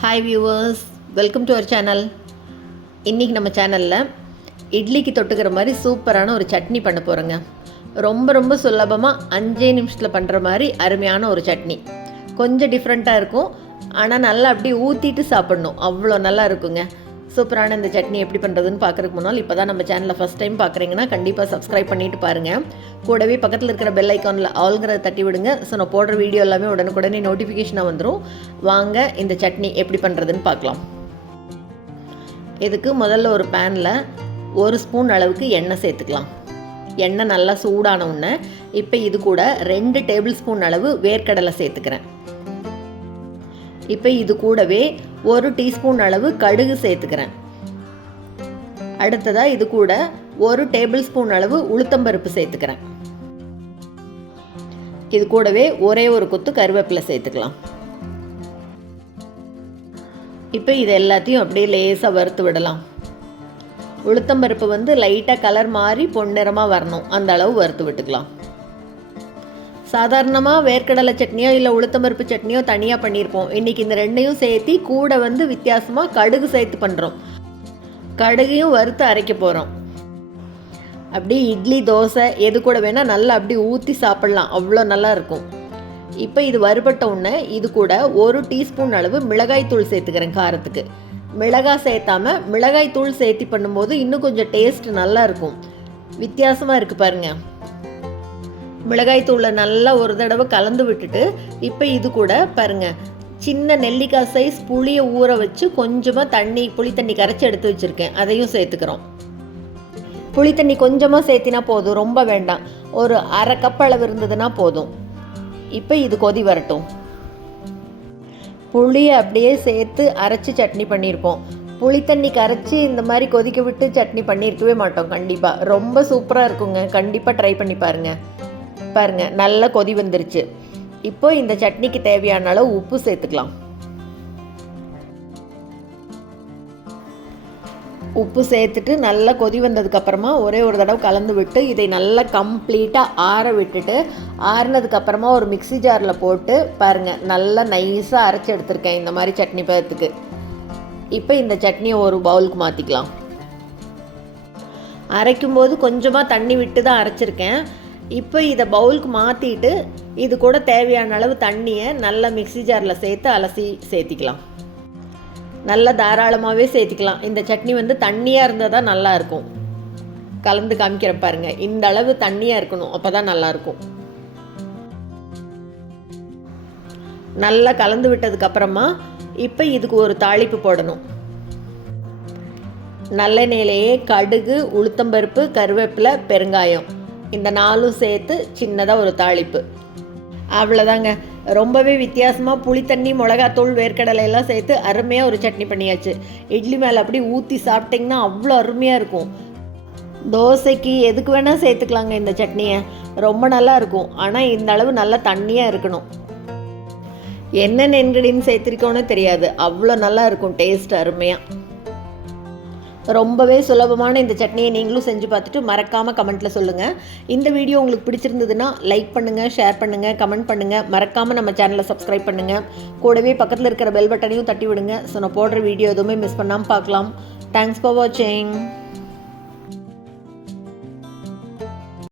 Hi viewers, welcome to our channel. இன்றைக்கி நம்ம சேனலில் இட்லிக்கு தொட்டுக்கிற மாதிரி சூப்பரான ஒரு சட்னி பண்ண போகிறோங்க. ரொம்ப சுலபமாக 5 நிமிஷத்தில் பண்ணுற மாதிரி அருமையான ஒரு சட்னி. கொஞ்சம் டிஃப்ரெண்ட்டாக இருக்கும், ஆனால் நல்லா அப்படியே ஊற்றிட்டு சாப்பிட்ணும், அவ்வளோ நல்லா இருக்குங்க. சூப்பரான இந்த சட்னி எப்படி பண்ணுறதுன்னு பார்க்குறதுக்கு முன்னால் இப்போ தான் நம்ம சேனலில் ஃபஸ்ட் டைம் பார்க்குறீங்கன்னா கண்டிப்பாக சப்ஸ்கிரைப் பண்ணிவிட்டு பாருங்கள். கூடவே பக்கத்தில் இருக்கிற பெல் ஐக்கானில் ஆல்ங்கிறத தட்டி விடுங்க. ஸோ நான் போடுற வீடியோ எல்லாமே உடனுக்குடனே நோட்டிஃபிகேஷனாக வந்துடும். வாங்க இந்த சட்னி எப்படி பண்ணுறதுன்னு பார்க்கலாம். இதுக்கு முதல்ல ஒரு பேனில் 1 ஸ்பூன் அளவுக்கு எண்ணெய் சேர்த்துக்கலாம். எண்ணெய் நல்லா சூடான உடனே இப்போ இது கூட 2 டேபிள் ஸ்பூன் அளவு வேர்க்கடலை சேர்த்துக்கிறேன். இப்போ இது கூடவே 1 டீஸ்பூன் அளவு கடுகு சேர்த்துக்கிறேன். அடுத்ததாக இது கூட 1 டேபிள் ஸ்பூன் அளவு உளுத்தம்பருப்பு சேர்த்துக்கிறேன். இது கூடவே ஒரே ஒரு கொத்து கருவேப்பிலை சேர்த்துக்கலாம். இப்போ இது எல்லாத்தையும் அப்படியே லேசாக வறுத்து விடலாம். உளுத்தம்பருப்பு லைட்டாக கலர் மாறி பொன்னிறமாக வரணும், அந்த அளவு வறுத்து விட்டுக்கலாம். சாதாரணமாக வேர்க்கடலை சட்னியோ இல்லை உளுத்தம்பருப்பு சட்னியோ தனியாக பண்ணியிருப்போம். இன்றைக்கி இந்த ரெண்டையும் சேர்த்து கூட வித்தியாசமாக கடுகு சேர்த்து பண்ணுறோம். கடுகையும் வறுத்து அரைக்க போகிறோம். அப்படி இட்லி தோசை எது கூட வேணால் நல்லா அப்படி ஊற்றி சாப்பிட்லாம், அவ்வளோ நல்லா இருக்கும். இப்போ இது வறுபட்ட உடனே இது கூட 1 டீஸ்பூன் அளவு மிளகாய் தூள் சேர்த்துக்கிறேன். காரத்துக்கு மிளகாய் சேர்த்தாமல் மிளகாய் தூள் சேர்த்து பண்ணும்போது இன்னும் கொஞ்சம் டேஸ்ட் நல்லா இருக்கும். வித்தியாசமாக இருக்குது பாருங்கள். மிளகாய் தூளை நல்லா ஒரு தடவை கலந்து விட்டுட்டு இப்போ இது கூட பாருங்கள், சின்ன நெல்லிக்காய் சைஸ் புளியை ஊற வச்சு கொஞ்சமாக புளி தண்ணி கரைச்சி எடுத்து வச்சுருக்கேன், அதையும் சேர்த்துக்கிறோம். புளி தண்ணி கொஞ்சமாக சேர்த்தினா போதும், ரொம்ப வேண்டாம். ஒரு அரை கப் அளவு இருந்ததுன்னா போதும். இப்போ இது கொதி வரட்டும். புளியை அப்படியே சேர்த்து அரைச்சி சட்னி பண்ணியிருப்போம். புளி தண்ணி கரைச்சி இந்த மாதிரி கொதிக்க விட்டு சட்னி பண்ணியிருக்கவே மாட்டோம். கண்டிப்பாக ரொம்ப சூப்பராக இருக்குங்க. கண்டிப்பாக ட்ரை பண்ணி பாருங்கள். நல்லா கொதி வந்துருச்சு. இப்போ இந்த சட்னிக்கு தேவையான அளவு உப்பு சேர்த்துக்கலாம். உப்பு சேர்த்துட்டு நல்லா கொதி வந்ததுக்கப்புறமா ஒரே ஒரு தடவை கலந்து விட்டு இதை நல்லா கம்ப்ளீட்டாக ஆற விட்டுட்டு ஆறினதுக்கப்புறமா ஒரு மிக்ஸி ஜாரில் போட்டு பாருங்கள், நல்லா நைஸாக அரைச்சி எடுத்துருக்கேன் இந்த மாதிரி சட்னி பதத்துக்கு. இப்போ இந்த சட்னியை ஒரு பவுலுக்கு மாற்றிக்கலாம். அரைக்கும்போது கொஞ்சமாக தண்ணி விட்டு தான் அரைச்சிருக்கேன். இப்போ இதை பவுலுக்கு மாற்றிட்டு இது கூட தேவையான அளவு தண்ணியை நல்லா மிக்ஸி ஜாரில் சேர்த்து அலசி சேர்த்திக்கலாம். நல்லா தாராளமாகவே சேர்த்திக்கலாம். இந்த சட்னி தண்ணியாக இருந்தால் தான் நல்லாயிருக்கும். கலந்து காமிக்கிற பாருங்கள், இந்த அளவு தண்ணியாக இருக்கணும், அப்போ தான் நல்லாயிருக்கும். நல்லா கலந்து விட்டதுக்கப்புறமா இப்போ இதுக்கு ஒரு தாளிப்பு போடணும். நல்லெண்ணெயிலேயே கடுகு, உளுத்தம்பருப்பு, கருவேப்பிலை, பெருங்காயம் இந்த 4 சேர்த்து சின்னதாக ஒரு தாளிப்பு. அவ்வளோதாங்க. ரொம்பவே வித்தியாசமாக புளித்தண்ணி, மிளகாத்தூள், வேர்க்கடலை எல்லாம் சேர்த்து அருமையாக ஒரு சட்னி பண்ணியாச்சு. இட்லி மேலே அப்படி ஊற்றி சாப்பிட்டிங்கன்னா அவ்வளோ அருமையாக இருக்கும். தோசைக்கு எதுக்கு வேணால் சேர்த்துக்கலாங்க இந்த சட்னியை, ரொம்ப நல்லா இருக்கும். ஆனால் இந்த அளவு நல்லா தண்ணியாக இருக்கணும். என்னென்ன இன்க்ரீடியன்ட் சேர்த்துருக்கோன்னு தெரியாது, அவ்வளோ நல்லா இருக்கும் டேஸ்ட் அருமையாக. ரொம்பவே சுலபமான இந்த சட்னியை நீங்களும் செஞ்சு பார்த்துட்டு மறக்காமல் கமெண்ட்டில் சொல்லுங்கள். இந்த வீடியோ உங்களுக்கு பிடிச்சிருந்ததுன்னா லைக் பண்ணுங்கள், ஷேர் பண்ணுங்கள், கமெண்ட் பண்ணுங்கள். மறக்காமல் நம்ம சேனலை சப்ஸ்கிரைப் பண்ணுங்கள். கூடவே பக்கத்தில் இருக்கிற பெல் பட்டனையும் தட்டி விடுங்க. ஸோ நான் போடுற வீடியோ எதுவுமே மிஸ் பண்ணாமல் பார்க்கலாம். தேங்க்ஸ் ஃபார் வாட்சிங்.